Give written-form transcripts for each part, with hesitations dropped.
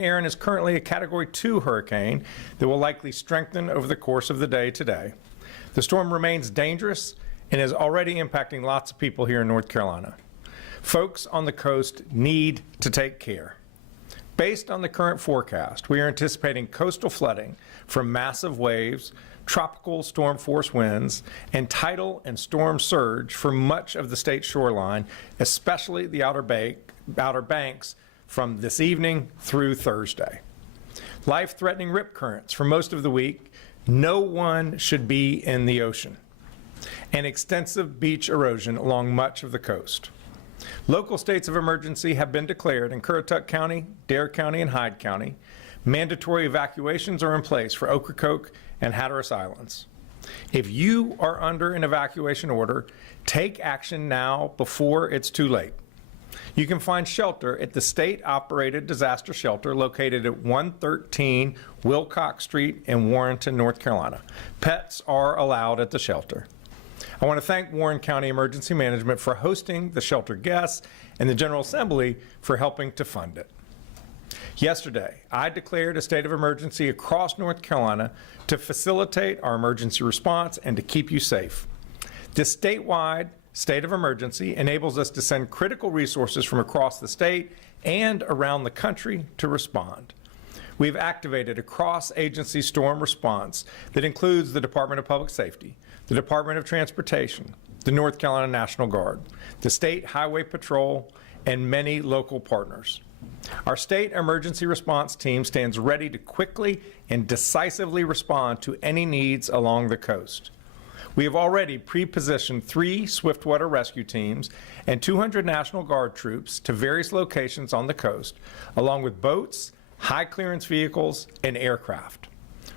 Erin is currently a Category 2 hurricane that will likely strengthen over the course of the day today. The storm remains dangerous and is already impacting lots of people here in North Carolina. Folks on the coast need to take care. Based on the current forecast, we are anticipating coastal flooding from massive waves, tropical storm force winds, and tidal and storm surge for much of the state shoreline, especially the Outer Banks, from this evening through Thursday. Life-threatening rip currents for most of the week. No one should be in the ocean. And extensive beach erosion along much of the coast. Local states of emergency have been declared in Currituck County, Dare County, and Hyde County. Mandatory evacuations are in place for Ocracoke and Hatteras Islands. If you are under an evacuation order, take action now before it's too late. You can find shelter at the state-operated disaster shelter located at 113 Wilcox Street in Warrenton, North Carolina. Pets are allowed at the shelter. I want to thank Warren County Emergency Management for hosting the shelter guests and the General Assembly for helping to fund it. Yesterday, I declared a state of emergency across North Carolina to facilitate our emergency response and to keep you safe. This statewide state of emergency enables us to send critical resources from across the state and around the country to respond. We've activated a cross-agency storm response that includes the Department of Public Safety, the Department of Transportation, the North Carolina National Guard, the State Highway Patrol, and many local partners. Our state emergency response team stands ready to quickly and decisively respond to any needs along the coast. We have already pre-positioned 3 swiftwater rescue teams and 200 National Guard troops to various locations on the coast, along with boats, high clearance vehicles, and aircraft.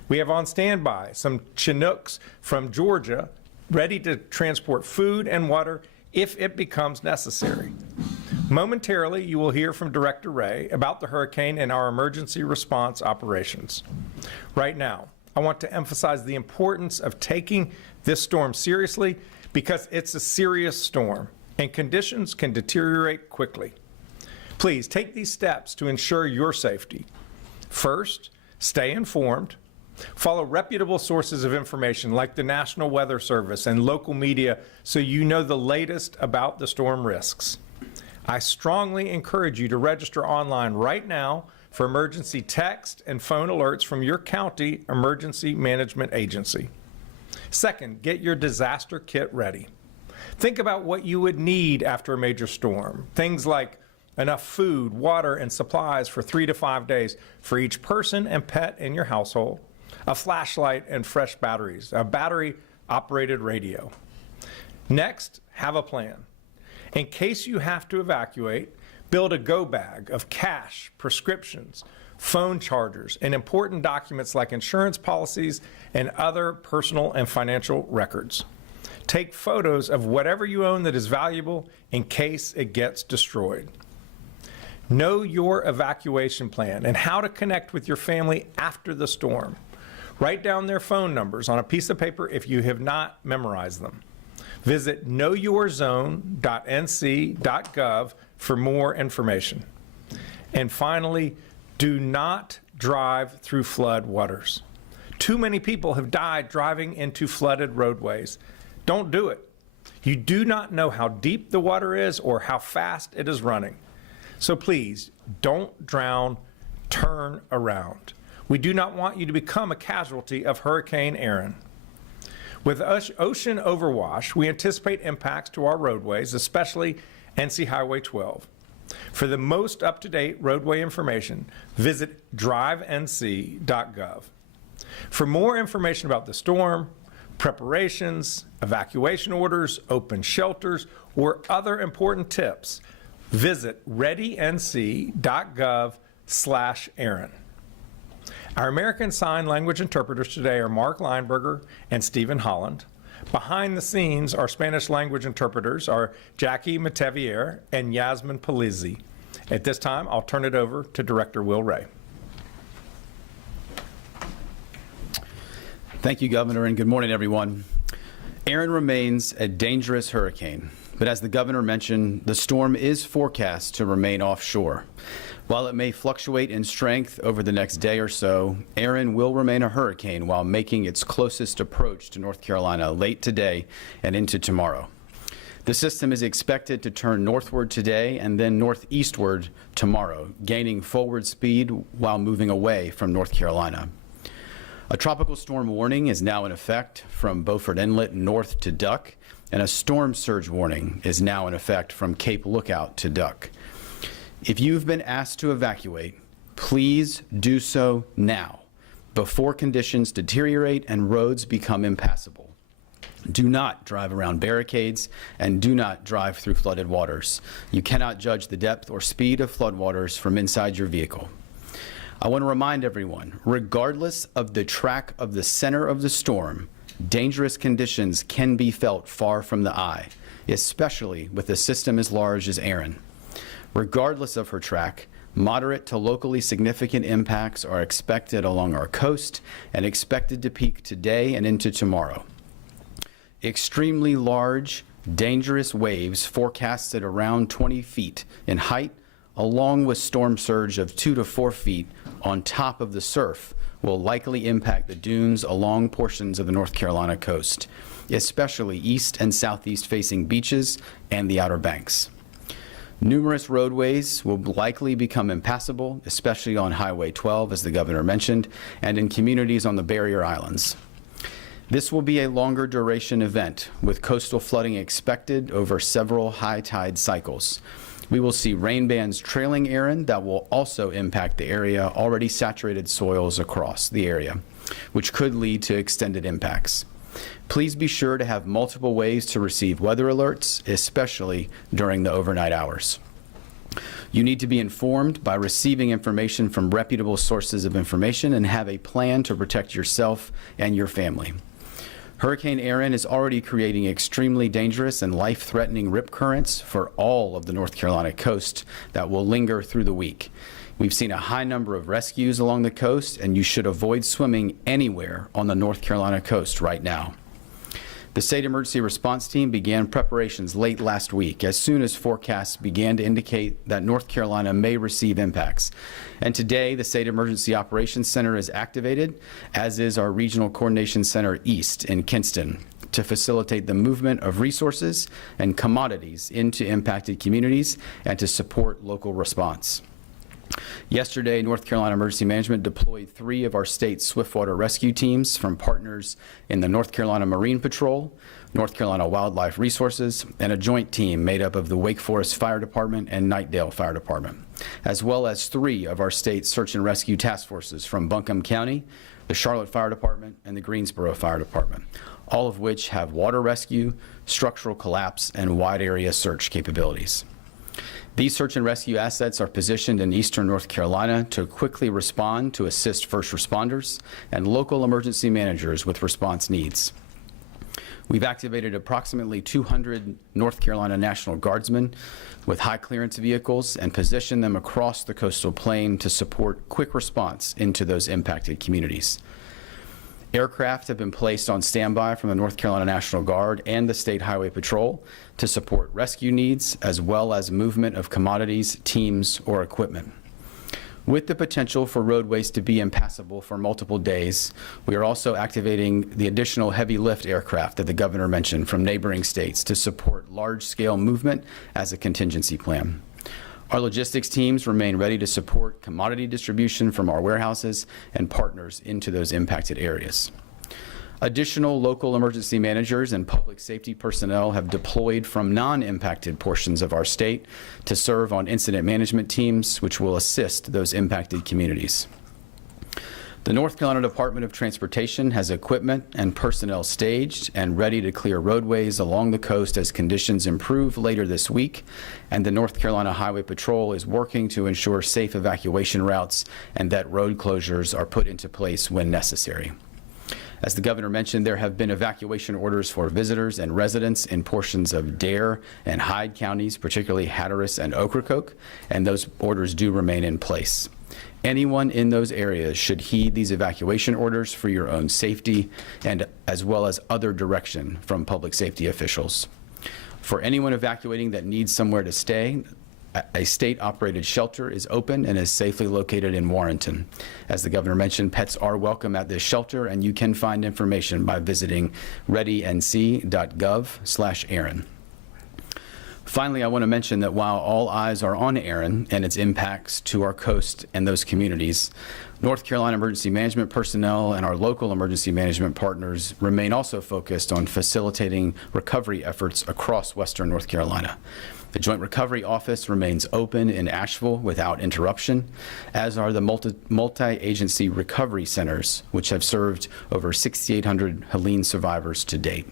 We have on standby some Chinooks from Georgia ready to transport food and water if it becomes necessary. Momentarily, you will hear from Director Ray about the hurricane and our emergency response operations. Right now, I want to emphasize the importance of taking this storm seriously because it's a serious storm and conditions can deteriorate quickly. Please take these steps to ensure your safety. First, stay informed. Follow reputable sources of information like the National Weather Service and local media so you know the latest about the storm risks. I strongly encourage you to register online right now for emergency text and phone alerts from your county emergency management agency. Second, get your disaster kit ready. Think about what you would need after a major storm. Things like enough food, water, and supplies for 3 to 5 days for each person and pet in your household, a flashlight and fresh batteries, a battery-operated radio. Next, have a plan. In case you have to evacuate, build a go bag of cash, prescriptions, phone chargers, and important documents like insurance policies and other personal and financial records. Take photos of whatever you own that is valuable in case it gets destroyed. Know your evacuation plan and how to connect with your family after the storm. Write down their phone numbers on a piece of paper if you have not memorized them. Visit knowyourzone.nc.gov for more information. And finally, do not drive through flood waters. Too many people have died driving into flooded roadways. Don't do it. You do not know how deep the water is or how fast it is running. So please, don't drown, turn around. We do not want you to become a casualty of Hurricane Erin. With ocean overwash, we anticipate impacts to our roadways, especially NC Highway 12. For the most up-to-date roadway information, visit drivenc.gov. For more information about the storm, preparations, evacuation orders, open shelters, or other important tips, visit readync.gov/Erin. Our American Sign Language interpreters today are Mark Lineberger and Stephen Holland. Behind the scenes, our Spanish language interpreters are Jackie Matevier and Yasmin Palizzi. At this time, I'll turn it over to Director Will Ray. Thank you, Governor, and good morning, everyone. Erin remains a dangerous hurricane, but as the Governor mentioned, the storm is forecast to remain offshore. While it may fluctuate in strength over the next day or so, Erin will remain a hurricane while making its closest approach to North Carolina late today and into tomorrow. The system is expected to turn northward today and then northeastward tomorrow, gaining forward speed while moving away from North Carolina. A tropical storm warning is now in effect from Beaufort Inlet north to Duck, and a storm surge warning is now in effect from Cape Lookout to Duck. If you've been asked to evacuate, please do so now, before conditions deteriorate and roads become impassable. Do not drive around barricades and do not drive through flooded waters. You cannot judge the depth or speed of floodwaters from inside your vehicle. I want to remind everyone, regardless of the track of the center of the storm, dangerous conditions can be felt far from the eye, especially with a system as large as Erin. Regardless of her track, moderate to locally significant impacts are expected along our coast and expected to peak today and into tomorrow. Extremely large, dangerous waves forecasted around 20 feet in height, along with storm surge of 2 to 4 feet on top of the surf, will likely impact the dunes along portions of the North Carolina coast, especially east and southeast facing beaches and the Outer Banks. Numerous roadways will likely become impassable, especially on Highway 12, as the governor mentioned, and in communities on the barrier islands. This will be a longer duration event, with coastal flooding expected over several high tide cycles. We will see rain bands trailing Erin that will also impact the area, already saturated soils across the area, which could lead to extended impacts. Please be sure to have multiple ways to receive weather alerts, especially during the overnight hours. You need to be informed by receiving information from reputable sources of information and have a plan to protect yourself and your family. Hurricane Erin is already creating extremely dangerous and life-threatening rip currents for all of the North Carolina coast that will linger through the week. We've seen a high number of rescues along the coast, and you should avoid swimming anywhere on the North Carolina coast right now. The State Emergency Response Team began preparations late last week, as soon as forecasts began to indicate that North Carolina may receive impacts. And today, the State Emergency Operations Center is activated, as is our Regional Coordination Center East in Kinston, to facilitate the movement of resources and commodities into impacted communities and to support local response. Yesterday, North Carolina Emergency Management deployed 3 of our state's swiftwater rescue teams from partners in the North Carolina Marine Patrol, North Carolina Wildlife Resources, and a joint team made up of the Wake Forest Fire Department and Knightdale Fire Department, as well as 3 of our state's search and rescue task forces from Buncombe County, the Charlotte Fire Department, and the Greensboro Fire Department, all of which have water rescue, structural collapse, and wide area search capabilities. These search and rescue assets are positioned in eastern North Carolina to quickly respond to assist first responders and local emergency managers with response needs. We've activated approximately 200 North Carolina National Guardsmen with high clearance vehicles and positioned them across the coastal plain to support quick response into those impacted communities. Aircraft have been placed on standby from the North Carolina National Guard and the State Highway Patrol to support rescue needs as well as movement of commodities, teams, or equipment. With the potential for roadways to be impassable for multiple days, we are also activating the additional heavy lift aircraft that the governor mentioned from neighboring states to support large-scale movement as a contingency plan. Our logistics teams remain ready to support commodity distribution from our warehouses and partners into those impacted areas. Additional local emergency managers and public safety personnel have deployed from non-impacted portions of our state to serve on incident management teams, which will assist those impacted communities. The North Carolina Department of Transportation has equipment and personnel staged and ready to clear roadways along the coast as conditions improve later this week, and the North Carolina Highway Patrol is working to ensure safe evacuation routes and that road closures are put into place when necessary. As the governor mentioned, there have been evacuation orders for visitors and residents in portions of Dare and Hyde counties, particularly Hatteras and Ocracoke, and those orders do remain in place. Anyone in those areas should heed these evacuation orders for your own safety and as well as other direction from public safety officials. For anyone evacuating that needs somewhere to stay, A state-operated shelter is open and is safely located in Warrenton. As the governor mentioned, pets are welcome at this shelter, and you can find information by visiting readync.gov/Erin. Finally, I want to mention that while all eyes are on Erin and its impacts to our coast and those communities, North Carolina emergency management personnel and our local emergency management partners remain also focused on facilitating recovery efforts across western North Carolina. The Joint Recovery Office remains open in Asheville without interruption, as are the multi-agency recovery centers, which have served over 6,800 Helene survivors to date.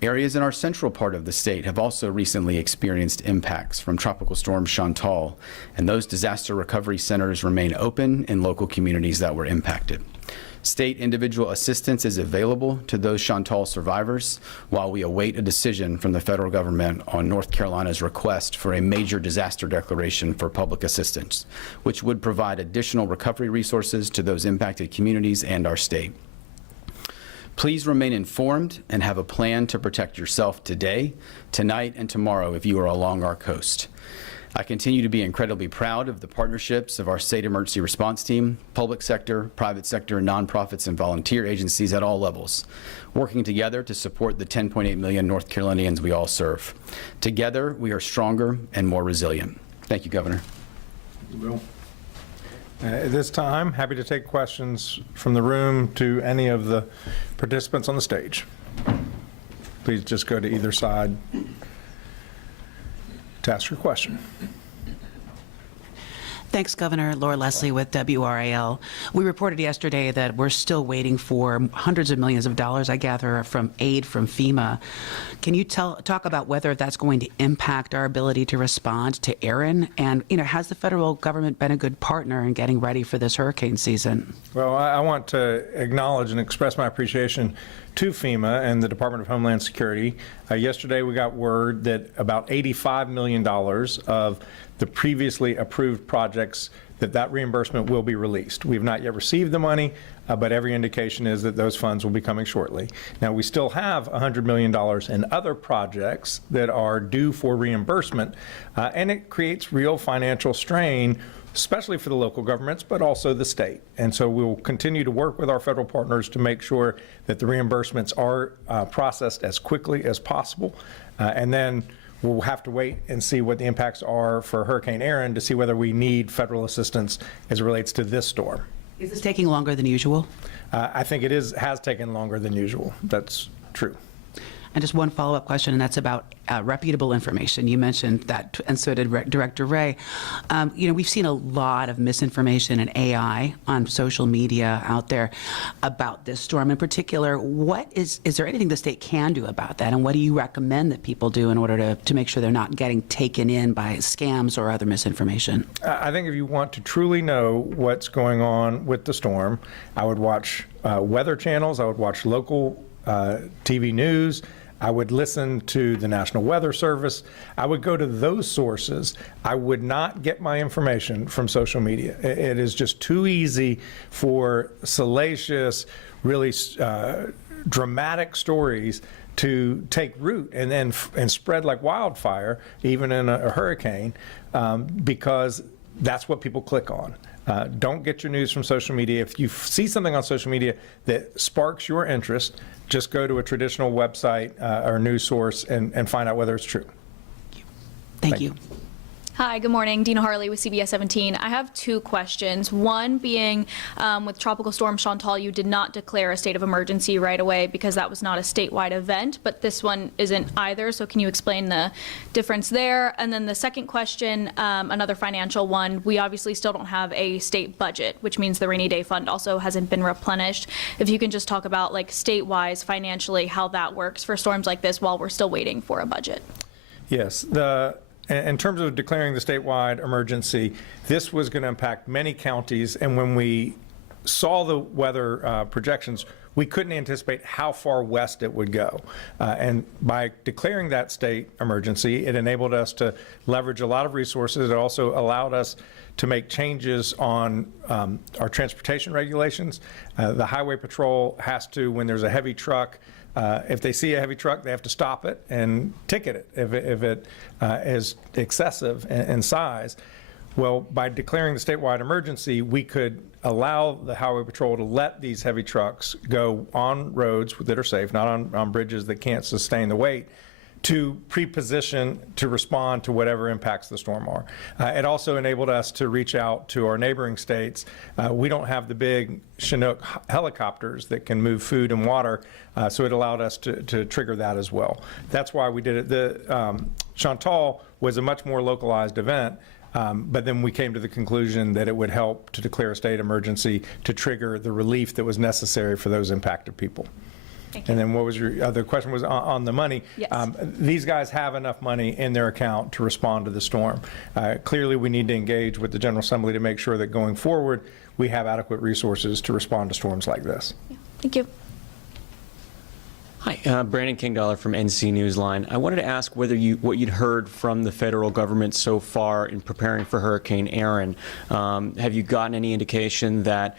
Areas in our central part of the state have also recently experienced impacts from Tropical Storm Chantal, and those disaster recovery centers remain open in local communities that were impacted. State individual assistance is available to those Chantal survivors while we await a decision from the federal government on North Carolina's request for a major disaster declaration for public assistance, which would provide additional recovery resources to those impacted communities and our state. Please remain informed and have a plan to protect yourself today, tonight, and tomorrow if you are along our coast. I continue to be incredibly proud of the partnerships of our state emergency response team, public sector, private sector, nonprofits, and volunteer agencies at all levels, working together to support the 10.8 million North Carolinians we all serve. Together, we are stronger and more resilient. Thank you, Governor. Will. At this time, happy to take questions from the room to any of the participants on the stage. Please just go to either side to ask your question. Thanks, Governor. Laura Leslie with WRAL. We reported yesterday that we're still waiting for hundreds of millions of dollars, I gather, from aid from FEMA. Can you talk about whether that's going to impact our ability to respond to Erin? And, has the federal government been a good partner in getting ready for this hurricane season? Well, I want to acknowledge and express my appreciation to FEMA and the Department of Homeland Security. Yesterday, we got word that about $85 million of the previously approved projects, that reimbursement will be released. We've not yet received the money, but every indication is that those funds will be coming shortly. Now, we still have $100 million in other projects that are due for reimbursement, and it creates real financial strain, especially for the local governments, but also the state. And so we'll continue to work with our federal partners to make sure that the reimbursements are processed as quickly as possible. And then we'll have to wait and see what the impacts are for Hurricane Erin to see whether we need federal assistance as it relates to this storm. Is this taking longer than usual? I think it has taken longer than usual. That's true. And just one follow-up question, and that's about reputable information. You mentioned that, and so did Director Ray. We've seen a lot of misinformation and AI on social media out there about this storm in particular. Is there anything the state can do about that, and what do you recommend that people do in order to make sure they're not getting taken in by scams or other misinformation? I think if you want to truly know what's going on with the storm, I would watch weather channels, I would watch local TV news, I would listen to the National Weather Service. I would go to those sources. I would not get my information from social media. It is just too easy for salacious, really dramatic stories to take root and spread like wildfire, even in a hurricane, because that's what people click on. Don't get your news from social media. If you see something on social media that sparks your interest, just go to a traditional website or news source and find out whether it's true. Thank you. Hi, good morning. Dina Harley with CBS 17. I have two questions. One being, with Tropical Storm Chantal, you did not declare a state of emergency right away because that was not a statewide event, but this one isn't either. So can you explain the difference there? And then the second question, another financial one, we obviously still don't have a state budget, which means the rainy day fund also hasn't been replenished. If you can just talk about, like, state-wise, financially, how that works for storms like this while we're still waiting for a budget. Yes. In terms of declaring the statewide emergency, this was going to impact many counties, and when we saw the weather projections, we couldn't anticipate how far west it would go. And by declaring that state emergency, it enabled us to leverage a lot of resources. It also allowed us to make changes on our transportation regulations. The Highway Patrol has to, when there's a heavy truck, if they see a heavy truck, they have to stop it and ticket it if it is excessive in size. Well, by declaring the statewide emergency, we could allow the Highway Patrol to let these heavy trucks go on roads that are safe, not on bridges that can't sustain the weight, to pre-position to respond to whatever impacts the storm are. It also enabled us to reach out to our neighboring states. We don't have the big Chinook helicopters that can move food and water, so it allowed us to trigger that as well. That's why we did it. The Chantal was a much more localized event, but then we came to the conclusion that it would help to declare a state emergency to trigger the relief that was necessary for those impacted people. And then what was your other question? Was on the money. Yes. These guys have enough money in their account to respond to the storm. Clearly, we need to engage with the General Assembly to make sure that going forward, we have adequate resources to respond to storms like this. Yeah. Thank you. Hi, Brandon Kingdollar from NC Newsline. I wanted to ask whether what you'd heard from the federal government so far in preparing for Hurricane Erin. Have you gotten any indication that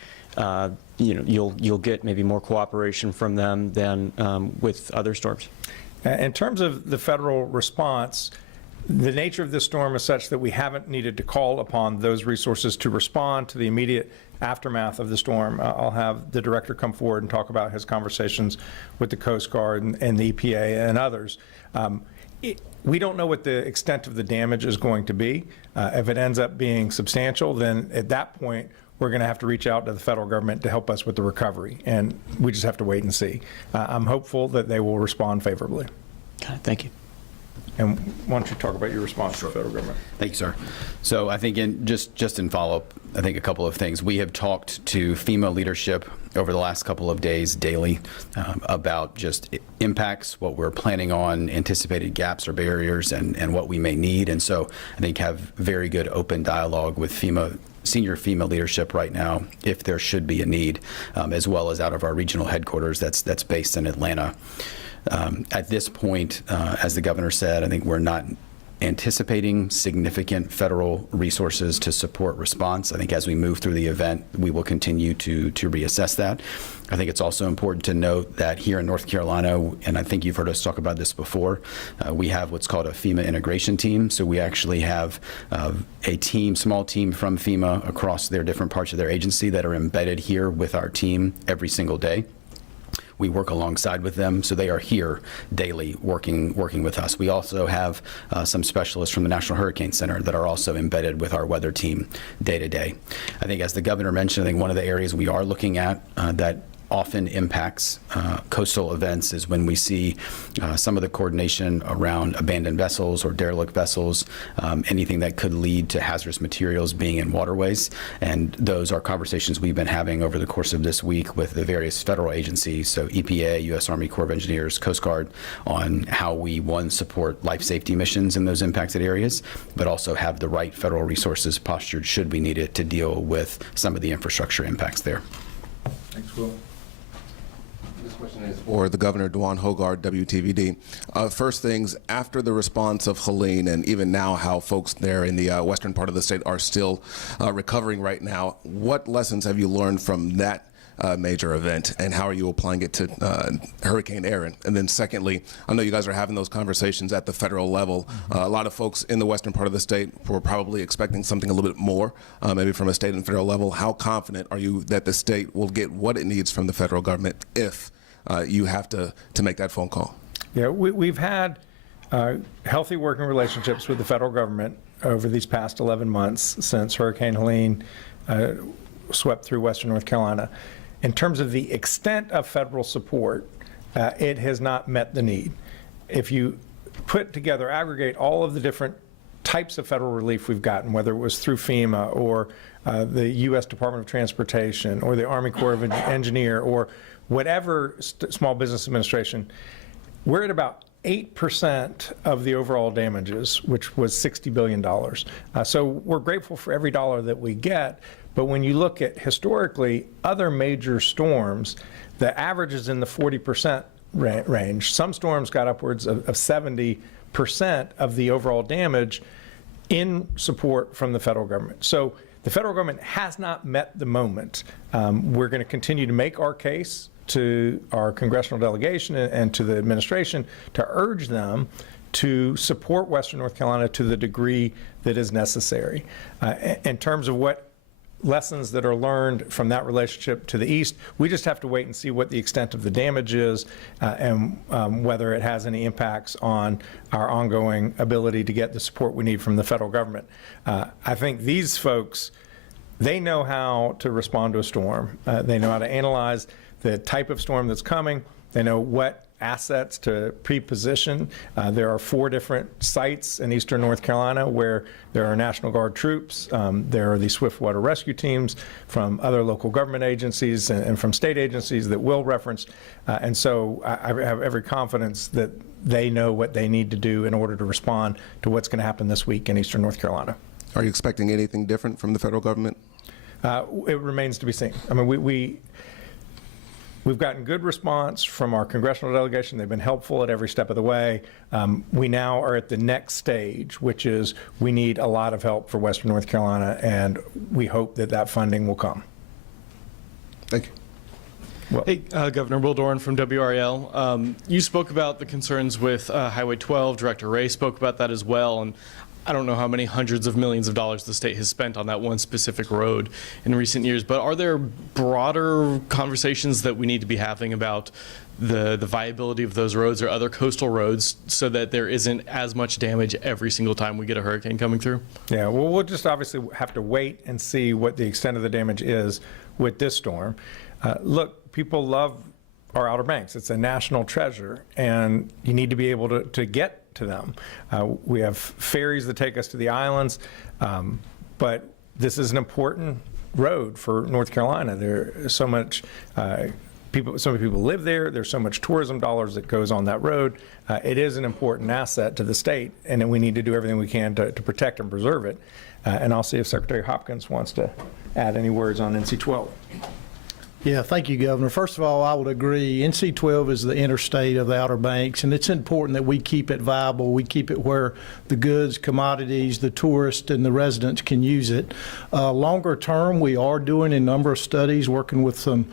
you'll get maybe more cooperation from them than with other storms? In terms of the federal response, the nature of this storm is such that we haven't needed to call upon those resources to respond to the immediate aftermath of the storm. I'll have the director come forward and talk about his conversations with the Coast Guard and the EPA and others. We don't know what the extent of the damage is going to be. If it ends up being substantial, then at that point, we're going to have to reach out to the federal government to help us with the recovery, and we just have to wait and see. I'm hopeful that they will respond favorably. Okay, thank you. And why don't you talk about your response to the federal government? Thank you, sir. So I think just in follow-up, I think a couple of things. We have talked to FEMA leadership over the last couple of days daily about just impacts, what we're planning on, anticipated gaps or barriers, and what we may need. And so I think have very good open dialogue with senior FEMA leadership right now, if there should be a need, as well as out of our regional headquarters that's based in Atlanta. At this point, as the governor said, I think we're not anticipating significant federal resources to support response. I think as we move through the event, we will continue to reassess that. I think it's also important to note that here in North Carolina, and I think you've heard us talk about this before, we have what's called a FEMA integration team. So we actually have a small team from FEMA across their different parts of their agency that are embedded here with our team every single day. We work alongside with them, so they are here daily working with us. We also have some specialists from the National Hurricane Center that are also embedded with our weather team day to day. I think as the governor mentioned, I think one of the areas we are looking at that often impacts coastal events is when we see some of the coordination around abandoned vessels or derelict vessels, anything that could lead to hazardous materials being in waterways. And those are conversations we've been having over the course of this week with the various federal agencies, so EPA, U.S. Army Corps of Engineers, Coast Guard, on how we, one, support life safety missions in those impacted areas, but also have the right federal resources postured should we need it to deal with some of the infrastructure impacts there. Thanks, Will. This question is for the Governor, Dwan Hoggard, WTVD. First things, after the response of Helene, and even now how folks there in the western part of the state are still recovering right now, what lessons have you learned from that major event, and how are you applying it to Hurricane Erin? And then secondly, I know you guys are having those conversations at the federal level. A lot of folks in the western part of the state were probably expecting something a little bit more, maybe from a state and federal level. How confident are you that the state will get what it needs from the federal government if you have to make that phone call? Yeah, we've had healthy working relationships with the federal government over these past 11 months since Hurricane Helene swept through western North Carolina. In terms of the extent of federal support, it has not met the need. If you aggregate all of the different types of federal relief we've gotten, whether it was through FEMA or the U.S. Department of Transportation or the Army Corps of Engineers or whatever Small Business Administration, we're at about 8% of the overall damages, which was $60 billion. So we're grateful for every dollar that we get, But when you look at historically other major storms, the average is in the 40% range. Some storms got upwards of 70% of the overall damage in support from the federal government. So the federal government has not met the moment. We're going to continue to make our case to our congressional delegation and to the administration to urge them to support Western North Carolina to the degree that is necessary. In terms of what lessons that are learned from that relationship to the east, we just have to wait and see what the extent of the damage is and whether it has any impacts on our ongoing ability to get the support we need from the federal government. I think these folks, they know how to respond to a storm. They know how to analyze the type of storm that's coming. They know what assets to pre-position. There are 4 different sites in eastern North Carolina where there are National Guard troops. There are the swiftwater rescue teams from other local government agencies and from state agencies that Will referenced. And so I have every confidence that they know what they need to do in order to respond to what's going to happen this week in eastern North Carolina. Are you expecting anything different from the federal government? It remains to be seen. I mean, we've gotten good response from our congressional delegation. They've been helpful at every step of the way. We now are at the next stage, which is we need a lot of help for Western North Carolina, and we hope that that funding will come. Thank you. Well, Hey, Governor Will Doran from WRAL. You spoke about the concerns with Highway 12. Director Ray spoke about that as well. And I don't know how many hundreds of millions of dollars the state has spent on that one specific road in recent years, but are there broader conversations that we need to be having about the viability of those roads or other coastal roads so that there isn't as much damage every single time we get a hurricane coming through? yeah, well, we'll just obviously have to wait and see what the extent of the damage is with this storm. Look, people love our Outer Banks. It's a national treasure, and you need to be able to get to them. We have ferries that take us to the islands, but this is an important road for North Carolina. There's so much so many people live there. There's so much tourism dollars that goes on that road. It is an important asset to the state, and we need to do everything we can to protect and preserve it. And I'll see if Secretary Hopkins wants to add any words on NC-12. Yeah, thank you, Governor. First of all, I would agree. NC-12 is the interstate of the Outer Banks, and it's important that we keep it viable. We keep it where the goods, commodities, the tourists, and the residents can use it. Longer term, we are doing a number of studies, working with some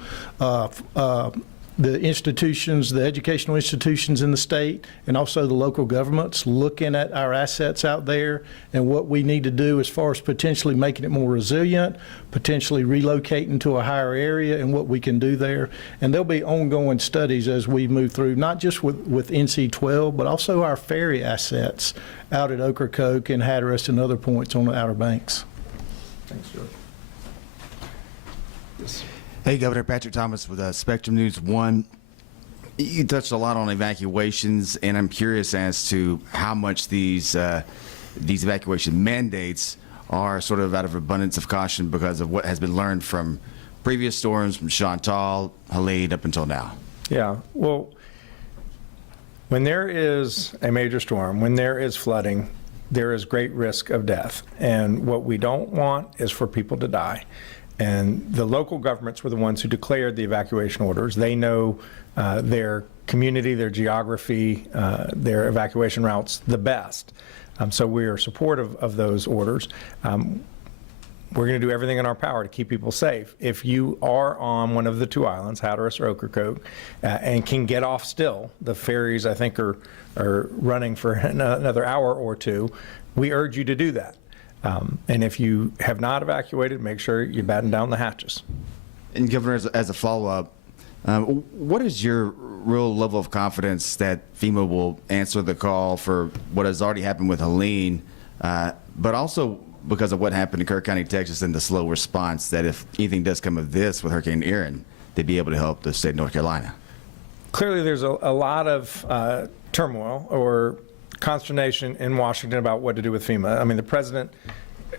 the institutions, the educational institutions in the state, and also the local governments, looking at our assets out there and what we need to do as far as potentially making it more resilient, potentially relocating to a higher area and what we can do there. And there'll be ongoing studies as we move through, not just with NC-12, but also our ferry assets out at Ocracoke and Hatteras and other points on the Outer Banks. Thanks, George. Yes. Hey, Governor Patrick Thomas with Spectrum News 1. You touched a lot on evacuations, and I'm curious as to how much these evacuation mandates are sort of out of abundance of caution because of what has been learned from previous storms, from Chantal, Helene, up until now. Yeah, well, when there is a major storm, when there is flooding, there is great risk of death. And what we don't want is for people to die. And the local governments were the ones who declared the evacuation orders. They know their community, their geography, their evacuation routes the best. So we are supportive of those orders. We're going to do everything in our power to keep people safe. If you are on one of the 2 islands, Hatteras or Ocracoke, and can get off still, the ferries I think are running for another hour or 2, we urge you to do that. And if you have not evacuated, make sure you batten down the hatches. And Governor, as a follow-up, what is your real level of confidence that FEMA will answer the call for what has already happened with Helene, but also because of what happened in Kirk County, Texas, and the slow response, that if anything does come of this with Hurricane Erin, they'd be able to help the state of North Carolina? Clearly, there's a lot of turmoil or consternation in Washington about what to do with FEMA. I mean, the president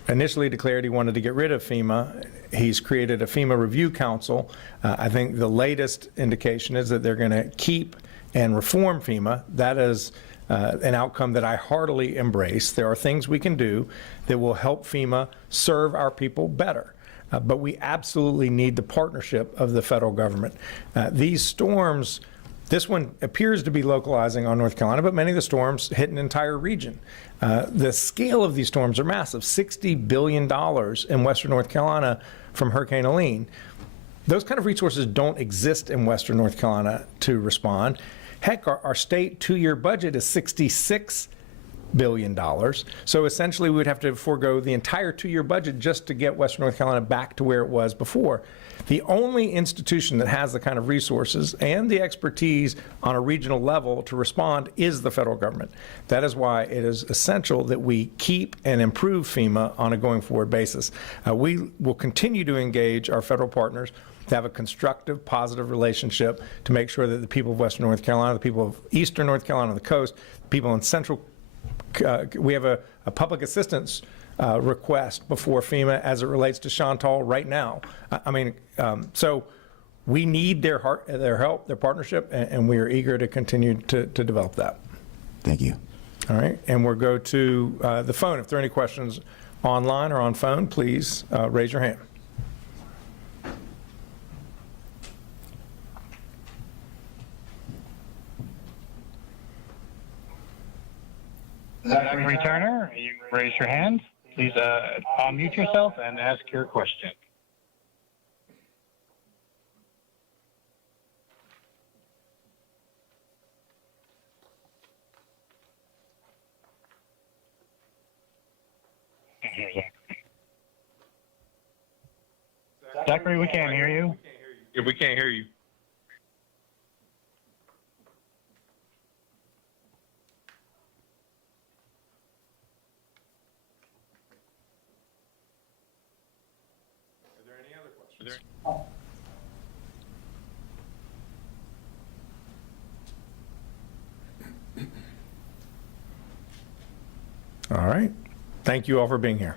initially declared he wanted to get rid of FEMA. He's created a FEMA review council. I think the latest indication is that they're going to keep and reform FEMA. That is an outcome that I heartily embrace. There are things we can do that will help FEMA serve our people better. but we absolutely need the partnership of the federal government. These storms, this one appears to be localizing on North Carolina, but many of the storms hit an entire region. The scale of these storms are massive, $60 billion in western North Carolina from Hurricane Helene. Those kind of resources don't exist in western North Carolina to respond. Heck, our state 2-year budget is $66 billion. So essentially, we would have to forego the entire 2-year budget just to get western North Carolina back to where it was before. The only institution that has the kind of resources and the expertise on a regional level to respond is the federal government. That is why it is essential that we keep and improve FEMA on a going forward basis. We will continue to engage our federal partners to have a constructive, positive relationship to make sure that the people of western North Carolina, the people of eastern North Carolina, the coast, the people in central, we have a public assistance request before FEMA as it relates to Chantal right now. So we need their help, their partnership, and we are eager to continue to develop that. Thank you. All right, and we'll go to the phone. If there are any questions online or on phone, please raise your hand. Zachary Turner, you raise your hand. Please unmute yourself and ask your question. Zachary, we can't hear you. If we can't hear you. Are there any other questions? All right. Thank you all for being here.